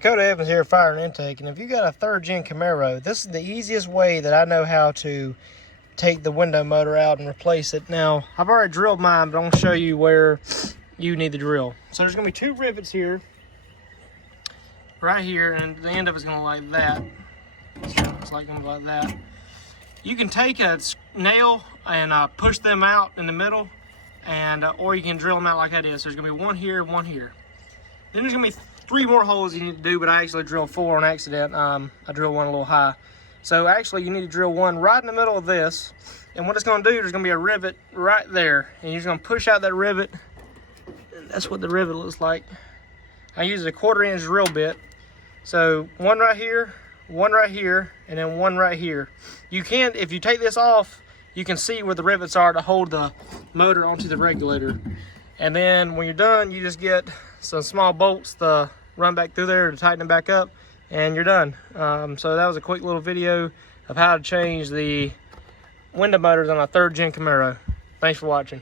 Dakota Evans here, Fire and Intake, and if you got a 3rd gen Camaro, this is the easiest way that I know how to take the window motor out and replace it. Now, I've already drilled mine, but I'm going to show you where you need to drill. So there's going to be 2 rivets here, right here, and the end of it's going to like that. So it's like going to like that. You can take a nail and push them out in the middle, and or you can drill them out like that is. So there's going to be one here, one here. Then there's going to be 3 more holes you need to do, but I actually drilled 4 on accident. I drilled one a little high. So actually you need to drill one right in the middle of this. And what it's going to do, there's going to be a rivet right there. And you're just going to push out that rivet. And that's what the rivet looks like. I use a 1/4 inch drill bit. So one right here, and then one right here. You can, if you take this off, you can see where the rivets are to hold the motor onto the regulator. And then when you're done, you just get some small bolts to run back through there to tighten it back up, and you're done. So that was a quick little video of how to change the window motors on a 3rd gen Camaro. Thanks for watching.